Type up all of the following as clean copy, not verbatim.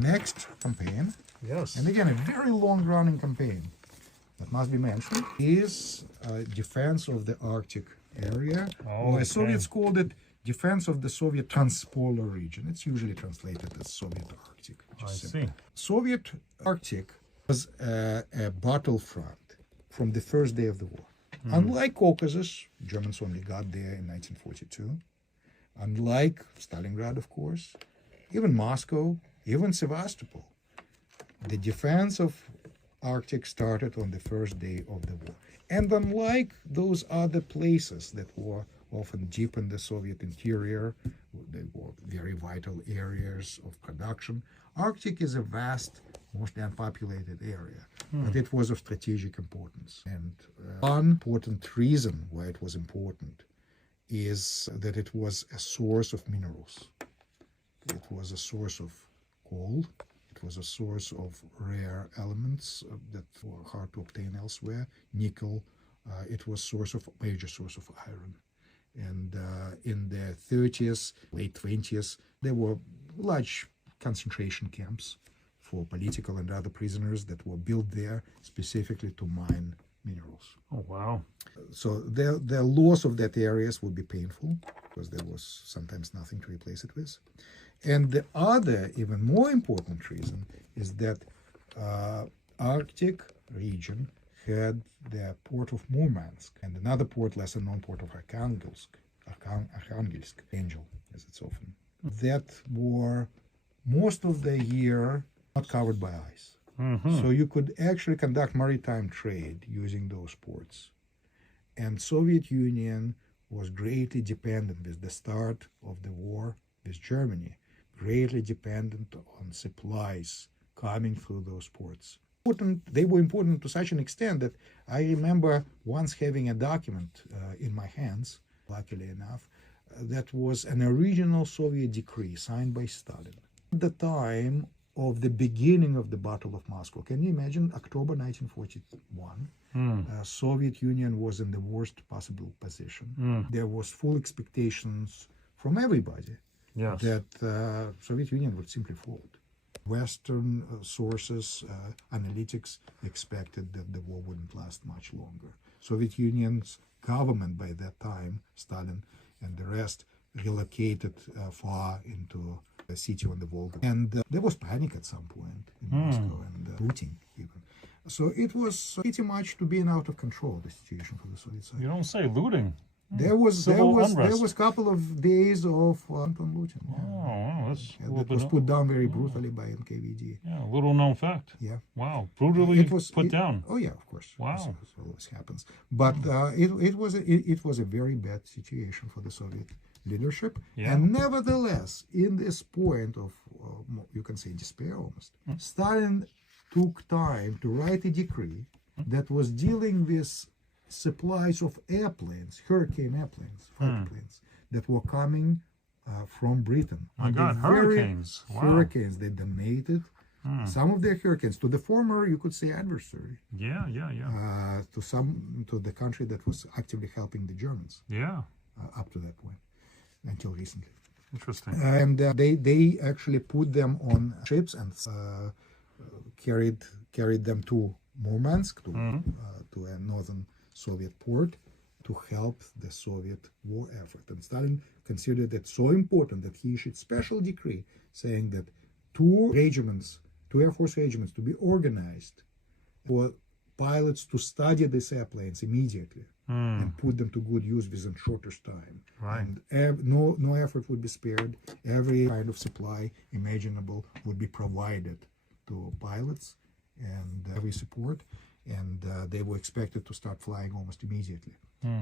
Next campaign, Yes. and again a very long-running campaign that must be mentioned, is defense of the Arctic area, or as Soviets called it, defense of the Soviet transpolar region. It's usually translated as Soviet Arctic. I see. Soviet Arctic was a battlefront from the first day of the war. Unlike Caucasus, Germans only got there in 1942. Unlike Stalingrad, of course, even Moscow, even Sevastopol, the defense of Arctic started on the first day of the war. And unlike those other places that were often deep in the Soviet interior, they were very vital areas of production, Arctic is a vast, mostly unpopulated area, but it was of strategic importance. And one important reason why it was important is that it was a source of minerals. It was a source of coal. It was a source of rare elements that were hard to obtain elsewhere. Nickel. It was major source of iron. And in the 30s, late 20s, there were large concentration camps for political and other prisoners that were built there specifically to mine minerals. Oh, wow. So the loss of that areas would be painful because there was sometimes nothing to replace it with. And the other, even more important reason is that Arctic region had the Port of Murmansk and another port, lesser known port of Arkhangelsk, Angel, as it's often, that were most of the year not covered by ice. So you could actually conduct maritime trade using those ports. And Soviet Union was greatly dependent with the start of the war with Germany, greatly dependent on supplies coming through those ports. They were important to such an extent that I remember once having a document in my hands, luckily enough, that was an original Soviet decree signed by Stalin. At the time of the beginning of the Battle of Moscow, can you imagine October 1941? Soviet Union was in the worst possible position. There was full expectations from everybody that Soviet Union would simply fold. Western sources, analytics expected that the war wouldn't last much longer. Soviet Union's government by that time, Stalin and the rest, relocated far into a city on the Volga. And there was panic at some point in Moscow and looting even. So it was pretty much to be out of control, the situation for the Soviet side. You don't say looting. There was a couple of days of looting. Oh, that's that was put down very brutally by NKVD. Yeah, little known fact. Yeah. Wow, brutally put down. Oh yeah, of course. Wow. This always happens. But it was a very bad situation for the Soviet leadership. Yeah. And nevertheless, in this point of you can say despair almost, Stalin took time to write a decree that was dealing with supplies of airplanes, hurricane airplanes, fighter planes, that were coming from Britain. My God, hurricanes. Wow. Hurricanes. They donated some of their hurricanes to the former, you could say, adversary. Yeah. To the country that was actively helping the Germans. Yeah. Up to that point, until recently. Interesting. And they actually put them on ships and carried them to Murmansk, to a northern Soviet port, to help the Soviet war effort. And Stalin considered it so important that he issued special decree saying that two Air Force regiments to be organized for pilots to study these airplanes immediately and put them to good use within shortest time. Right. And no effort would be spared. Every kind of supply imaginable would be provided to pilots and every support. And they were expected to start flying almost immediately.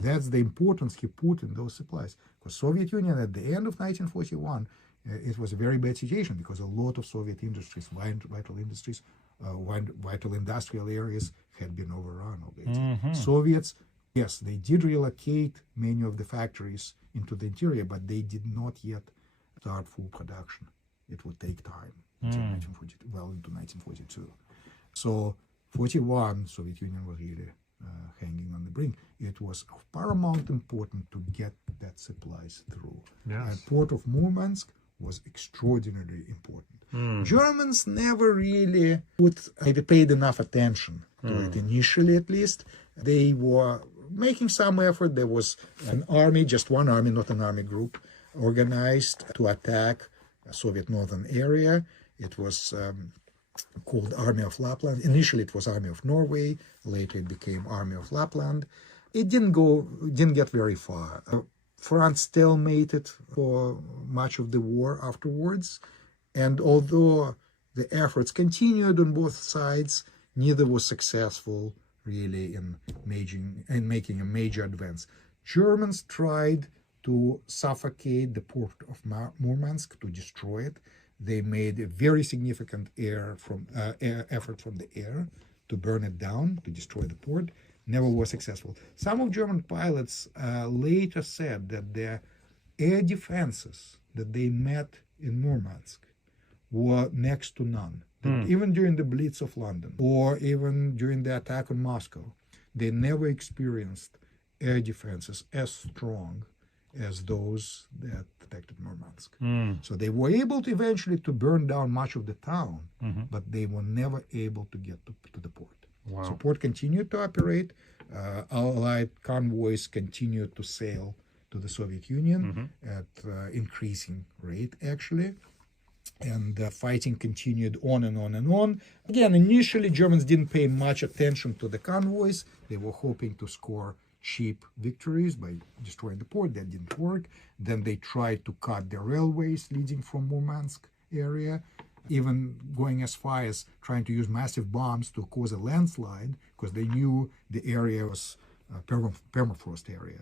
That's the importance he put in those supplies. Because Soviet Union at the end of 1941, it was a very bad situation because a lot of Soviet industries, vital industries, vital industrial areas had been overrun already. Soviets, yes, they did relocate many of the factories into the interior, but they did not yet start full production. It would take time until into 1942. So 41, Soviet Union was really hanging on the brink. It was of paramount importance to get that supplies through. Yes. Port of Murmansk was extraordinarily important. Germans never really maybe paid enough attention to it initially, at least. They were making some effort. There was an army, just one army, not an army group, organized to attack a Soviet northern area. It was called Army of Lapland. Initially, it was Army of Norway. Later, it became Army of Lapland. It didn't get very far. France stalemated for much of the war afterwards, and although the efforts continued on both sides, neither was successful really in making a major advance. Germans tried to suffocate the port of Murmansk, to destroy it. They made a very significant effort from the air to burn it down, to destroy the port. Never was successful. Some of German pilots later said that the air defenses that they met in Murmansk were next to none. Even during the Blitz of London, or even during the attack on Moscow, they never experienced air defenses as strong as those that protected Murmansk. So they were able to eventually to burn down much of the town, but they were never able to get to the port. Wow. So port continued to operate. Allied convoys continued to sail to the Soviet Union at increasing rate, actually. And fighting continued on and on and on. Again, initially, Germans didn't pay much attention to the convoys. They were hoping to score cheap victories by destroying the port. That didn't work. Then they tried to cut the railways leading from Murmansk area, even going as far as trying to use massive bombs to cause a landslide, because they knew the area was permafrost area.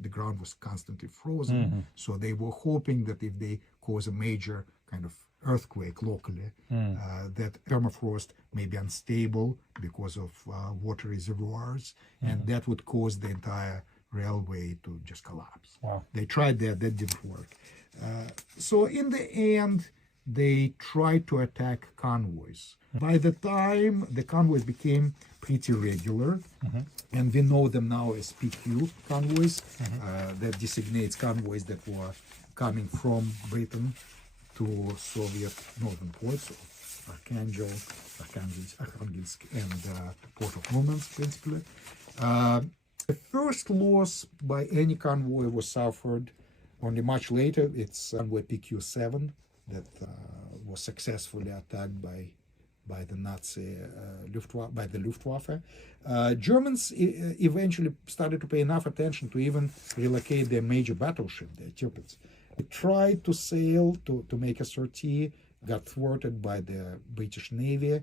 The ground was constantly frozen. So they were hoping that if they cause a major kind of earthquake locally, that permafrost may be unstable because of water reservoirs, and that would cause the entire railway to just collapse. Wow. They tried that didn't work. So in the end, they tried to attack convoys. By the time the convoys became pretty regular, and we know them now as PQ convoys, that designates convoys that were coming from Britain to Soviet northern ports, Arkhangelsk, and Port of Murmansk, principally. The first loss by any convoy was suffered only much later. It's convoy PQ-7 that was successfully attacked by the Nazi Luftwaffe. Germans eventually started to pay enough attention to even relocate their major battleship, the Tirpitz. They tried to sail to make a sortie, got thwarted by the British Navy.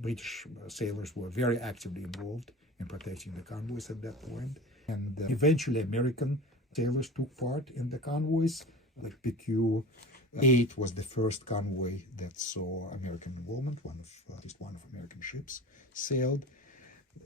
British sailors were very actively involved in protecting the convoys at that point. And eventually American sailors took part in the convoys. Like PQ-8 was the first convoy that saw American involvement. At least one of American ships sailed.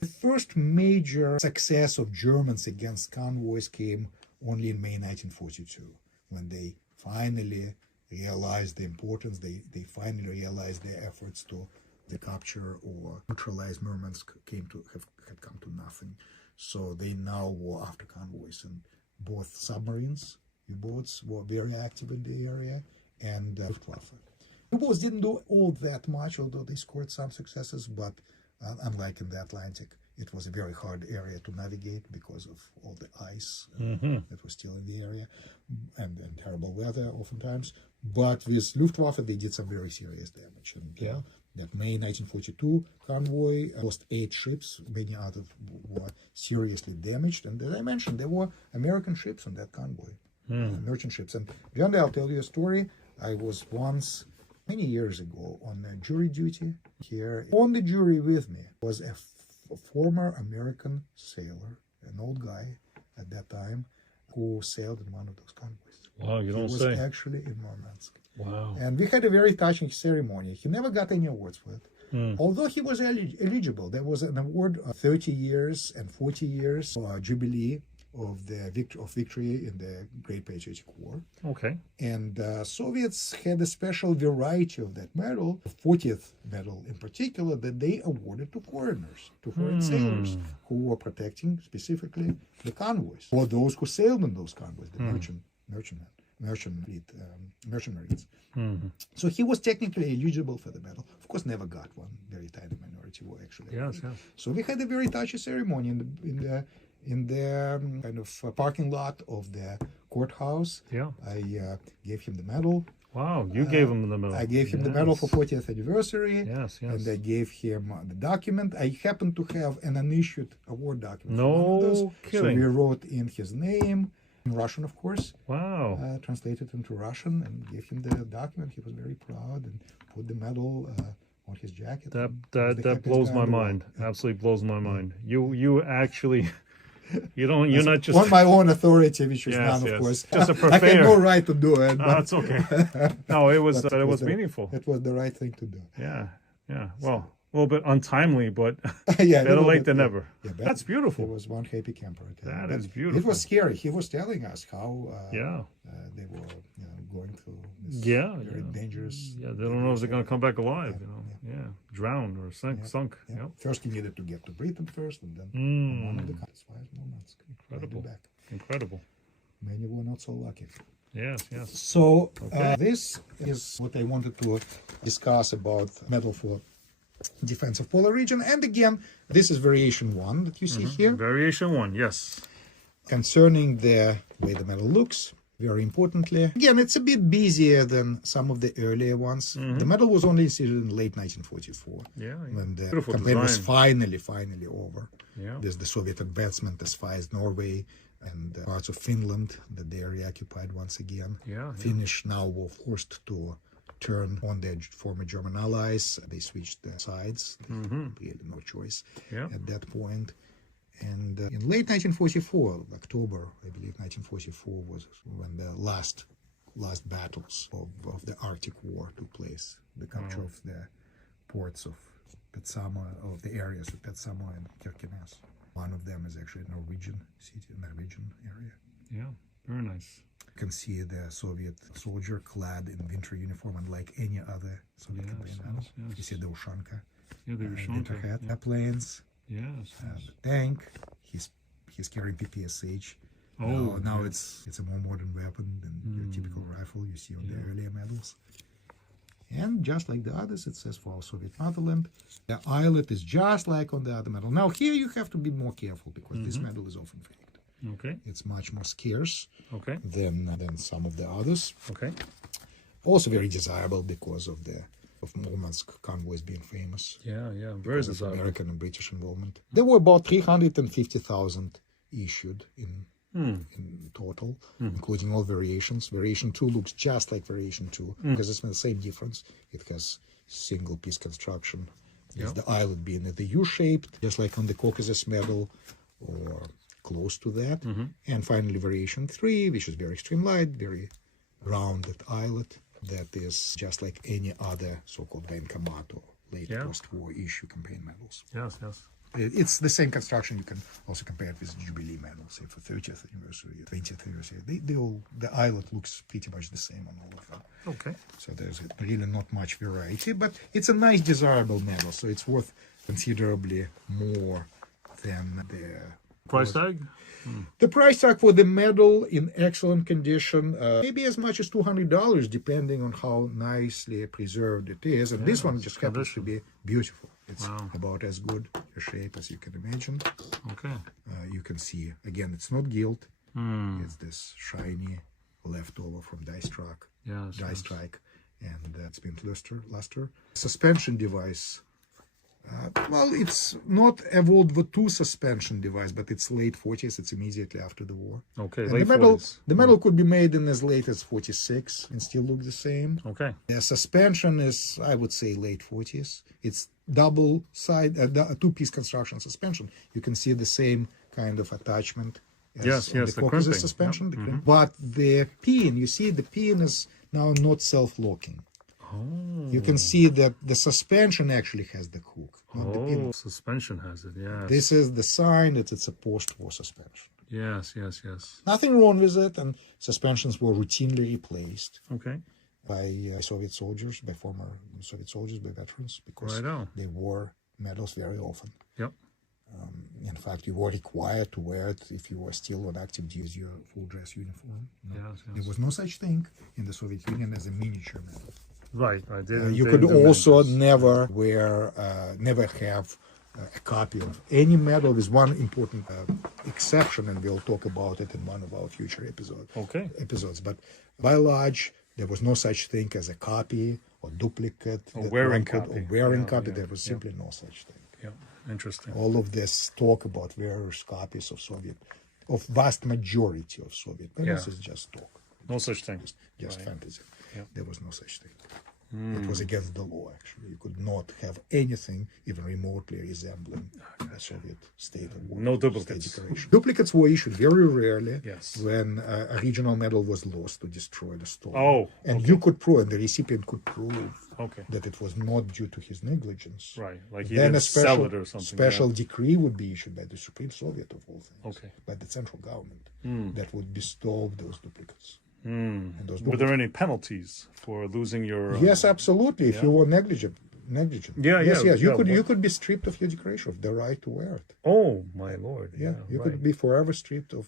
The first major success of Germans against convoys came only in May 1942, when they finally realized the importance. They finally realized their efforts to the capture or neutralize Murmansk had come to nothing. So they now were after convoys, and both submarines, U-boats, were very active in the area, and Luftwaffe. U-boats didn't do all that much, although they scored some successes, but unlike in the Atlantic, it was a very hard area to navigate because of all the ice that was still in the area, and terrible weather oftentimes. But with Luftwaffe, they did some very serious damage. And that May 1942 convoy lost 8 ships. Many others were seriously damaged. And as I mentioned, there were American ships on that convoy, merchant ships. And beyond that, I'll tell you a story. I was once, many years ago, on jury duty here. On the jury with me was a former American sailor, an old guy at that time, who sailed in one of those convoys. Wow, you don't say. He was actually in Murmansk. Wow. And we had a very touching ceremony. He never got any awards for it. Although he was eligible, there was an award of 30 years and 40 years jubilee of the victory in the Great Patriotic War. Okay. And Soviets had a special variety of that medal, the 40th medal in particular, that they awarded to foreigners, to foreign sailors who were protecting specifically the convoys, or those who sailed in those convoys, the merchantmen. merchant fleet, merchant marines. Mm-hmm. So he was technically eligible for the medal. Of course, never got one. Very tiny minority were actually. Yes, yes. So we had a very touchy ceremony in the kind of parking lot of the courthouse. Yeah. I gave him the medal. Wow, you gave him the medal. I gave him the medal for 40th anniversary. Yes, yes. And I gave him the document. I happen to have an unissued award document. No kidding. So we wrote in his name, in Russian, of course. Wow. Translated into Russian and gave him the document. He was very proud and put the medal on his jacket. That blows my mind. Absolutely blows my mind. You actually... You're not just on my own authority, which is none, of course. Just a I had no right to do it. That's okay. No, it was meaningful. It was the right thing to do. Yeah. Well, a little bit untimely, but yeah, better late than never. Yeah, that's beautiful. It was one happy camper. That is beautiful. It was scary. He was telling us how they were going through this very dangerous. Yeah, they don't know if they're going to come back alive. Drowned or sunk. Yeah. First, he needed to get to Britain first, and then one of the countries. Murmansk. Incredible. Incredible. Many were not so lucky. Yes. So this is what I wanted to discuss about medal for defense of polar region. And again, this is variation 1 that you see here. Variation 1, yes. Concerning the way the medal looks, very importantly, again, it's a bit busier than some of the earlier ones. The medal was only instituted in late 1944. When the campaign was finally over. There's the Soviet advancement as far as Norway and parts of Finland that they reoccupied once again. Finnish now were forced to turn on their former German allies. They switched the sides. Really no choice at that point. And in late 1944, October, I believe 1944 was when the last battles of the Arctic War took place. The capture of the ports of Petsamo, of the areas of Petsamo and Kirkenes. One of them is actually a Norwegian city, Norwegian area. Yeah, very nice. You can see the Soviet soldier clad in winter uniform, unlike any other Soviet campaign medal. You see the Ushanka, winter hat, airplanes, the tank. He's carrying PPSH. Now it's a more modern weapon than your typical rifle you see on the earlier medals. And just like the others, it says for our Soviet motherland. The eyelet is just like on the other medal. Now here you have to be more careful because this medal is often faked. Okay. It's much more scarce than some of the others. Okay. Also very desirable because of Murmansk Convoys being famous. Yeah, very desirable. American and British involvement. There were about 350,000 issued in total, including all variations. Variation 2 looks just like Variation 2 because it's the same difference. It has single piece construction. The eyelet being the U-shaped, just like on the Caucasus medal or close to that. And finally Variation 3, which is very streamlined, very rounded eyelet. That is just like any other so-called Bankomat or late post-war issue campaign medals. Yes. It's the same construction. You can also compare it with Jubilee medals, say for 30th anniversary, 20th anniversary. The eyelet looks pretty much the same on all of them. Okay. So there's really not much variety, but it's a nice, desirable medal. So it's worth considerably more than the price tag. The price tag for the medal in excellent condition, maybe as much as $200, depending on how nicely preserved it is. And this one just happens to be beautiful. It's about as good a shape as you can imagine. Okay. You can see, again, it's not gilt. It's this shiny leftover from die strike, and it's been luster. Suspension device. Well, it's not a World War II suspension device, but it's late 40s. It's immediately after the war. Okay, and late the medal could be made in as late as 46 and still look the same. Okay. The suspension is, I would say, late 40s. It's double side, two-piece construction suspension. You can see the same kind of attachment as the Caucasus suspension. But the pin, you see, the pin is now not self-locking. You can see that the suspension actually has the hook. Not the pin. Suspension has it, yes. This is the sign that it's a post-war suspension. Yes. Nothing wrong with it, and suspensions were routinely replaced by Soviet soldiers, by former Soviet soldiers, by veterans, because they wore medals very often. Yep. In fact, you were required to wear it if you were still on active duty, your full dress uniform. No. Yes, yes. There was no such thing in the Soviet Union as a miniature medal. Right. You could also never wear, never have a copy of any medal, with one important exception, and we'll talk about it in one of our future episodes. But by and large, there was no such thing as a copy or duplicate. Or wearing copy. There was simply no such thing. Yeah, interesting. All of this talk about various copies of vast majority of Soviet medals is just talk. No such thing. Just fantasy. Yeah. There was no such thing. It was against the law, actually. You could not have anything even remotely resembling a Soviet state of war. No duplicates. Duplicates were issued very rarely Yes. when a regional medal was lost to destroy the stolen. Oh, and you could prove, and the recipient could prove Okay. that it was not due to his negligence. Right. Like he Then didn't a special, sell it or something. special decree would be issued by the Supreme Soviet of all things, Okay. by the central government, that would bestow those duplicates. Mm. And those Were there any penalties for losing your? Yes, absolutely. If you were negligent. Yeah, yes, yeah, You yeah, you could be stripped of your decoration, of the right to wear it. Oh my lord! Yeah, you right. could be forever stripped of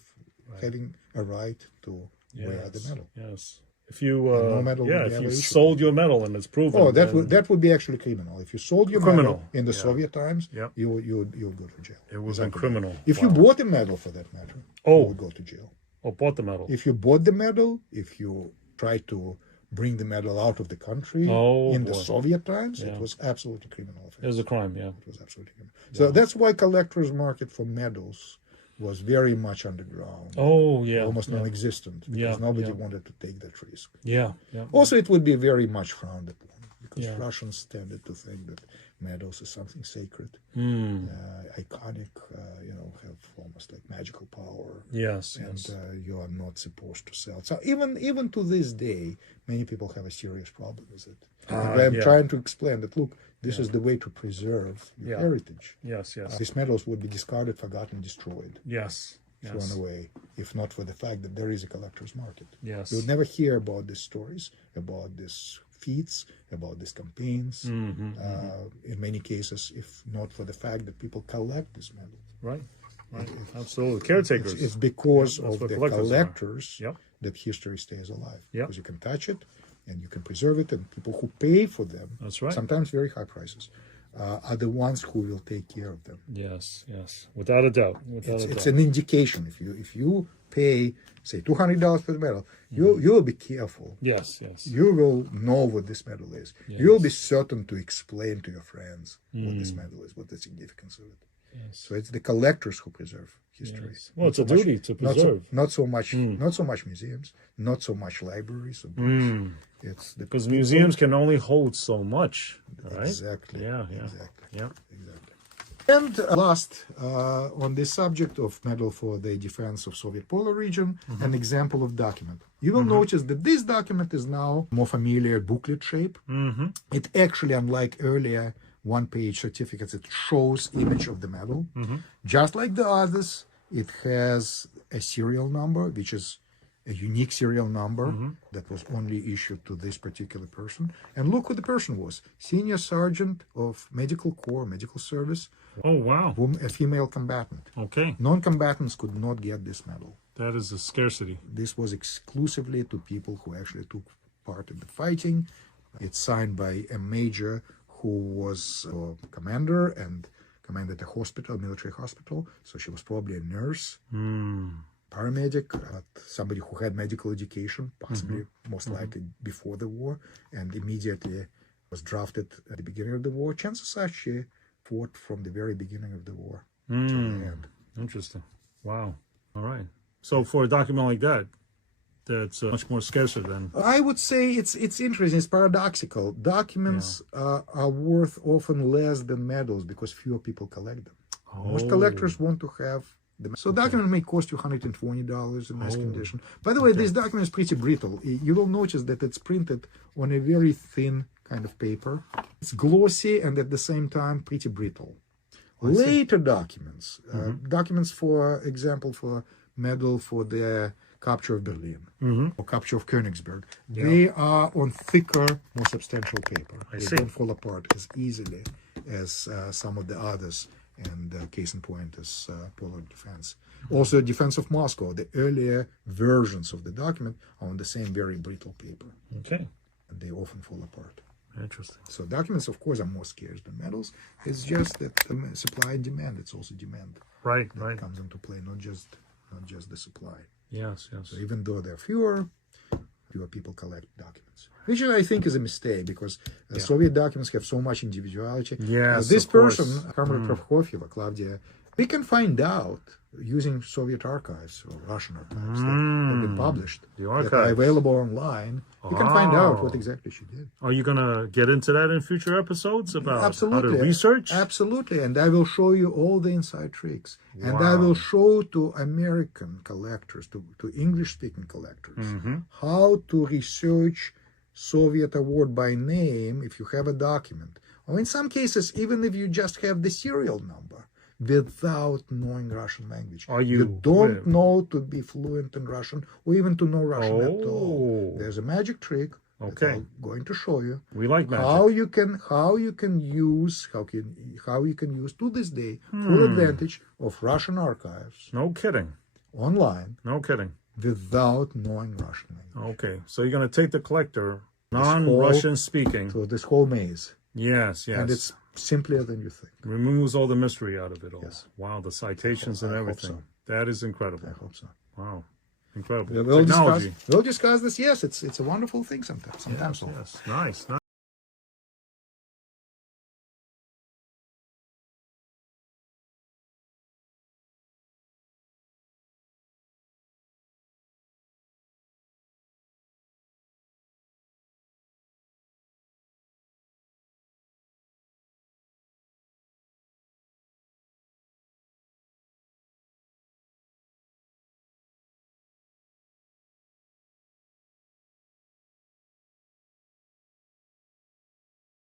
having a right to wear the medal. Yes. If you no medal would if be you ever issued. sold your medal and it's proven. Oh, then that would be actually criminal. If you sold your Criminal, medal in the Soviet times, Yeah. you would go to jail. It would have been criminal. If you bought a medal, for that matter, you would go to jail. Oh, bought the medal. If you bought the medal, if you tried to bring the medal out of the country in the Soviet times, it was absolutely criminal offense. It was a crime, yeah. It was absolutely criminal. So that's why collector's market for medals was very much underground. Oh, yeah. Almost non-existent, because nobody wanted to take that risk. Yeah, yeah. Also, it would be very much frowned upon, because Yeah. Russians tended to think that medals is something sacred, iconic, have almost like magical power. Yes, And yes. you are not supposed to sell. So even to this day, many people have a serious problem with it. And I'm trying to explain that, look, this is the way to preserve your heritage. Yes, yes. These medals would be discarded, forgotten, destroyed, Yes, thrown yes. away, if not for the fact that there is a collector's market. Yes. You would never hear about these stories, about these feats, about these campaigns. In many cases, if not for the fact that people collect these medals. Right, right. Absolutely. Caretakers. It's because That's of what the collectors are. collectors Yep. that history stays alive. Yep. Because you can touch it and you can preserve it, and people who pay for them, That's right. sometimes very high prices, are the ones who will take care of them. Yes, yes. Without a doubt. It's an indication. If you pay, say, $200 for the medal, you'll be careful. Yes, yes. You will know what this medal is. Yes. You'll be certain to explain to your friends what this medal is, what the significance of it. Yes. So it's the collectors who preserve history. Yes. Well, it's a duty to preserve. Not so much museums, not so much libraries or books. It's the Because museums can only hold so much, right? Exactly. Yeah, yeah. Exactly. Yeah. Exactly. And last, on the subject of medal for the defense of Soviet polar region, an example of document. You will notice that this document is now more familiar booklet shape. It actually, unlike earlier one-page certificates, it shows image of the medal. Just like the others, it has a serial number, which is a unique serial number that was only issued to this particular person. And look who the person was. Senior Sergeant of Medical Corps, Medical Service, Oh, wow. a female combatant. Okay. Non-combatants could not get this medal. That is a scarcity. This was exclusively to people who actually took part in the fighting. It's signed by a major who was a commander and commanded a hospital, military hospital. So she was probably a nurse, paramedic, somebody who had medical education, possibly most likely before the war, and immediately was drafted at the beginning of the war. Chances are she fought from the very beginning of the war to the end. Interesting. Wow. All right. So for a document like that, that's much more scarcer than... I would say it's interesting. It's paradoxical. Documents are worth often less than medals because fewer people collect them. Most collectors want to have them. So document may cost you $120 in nice condition. By the way, this document is pretty brittle. You will notice that it's printed on a very thin kind of paper. It's glossy and at the same time pretty brittle. Later documents, documents, for example, for medal for the capture of Berlin or capture of Königsberg, they are on thicker, more substantial paper. They don't fall apart as easily as some of the others And case in point is polar defense. Also, defense of Moscow. The earlier versions of the document are on the same very brittle paper. Okay. And they often fall apart. Interesting. So documents, of course, are more scarce than metals. It's just that supply and demand. It's also demand Right, that right. comes into play, not just the supply. Yes, yes. So even though there are fewer people collect documents, which I think is a mistake because Soviet documents have so much individuality. Yes, this of course. person, Comrade Prokofьева, Claudia, we can find out using Soviet archives or Russian archives that have been published, The that are archives. available online. You can find out what exactly she did. Are you going to get into that in future episodes about Absolutely. how to research? Absolutely. And I will show you all the inside tricks. And I will show to American collectors, to English-speaking collectors, how to research Soviet award by name if you have a document. Or in some cases, even if you just have the serial number without knowing Russian language. You don't know to be fluent in Russian or even to know Russian at all. There's a magic trick. Okay. I'm going to show you. We like magic. How you can use to this day full advantage of Russian archives No kidding. online No kidding. without knowing Russian language. Okay. So you're going to take the collector, non-Russian speaking. So this whole maze. Yes, yes. And it's simpler than you think. Removes all the mystery out of it all. Yes. Wow, the citations and I hope everything. so. That is incredible. I hope so. Wow. Incredible. We'll Technology. discuss this. Yes, it's a wonderful thing sometimes. Yes, nice.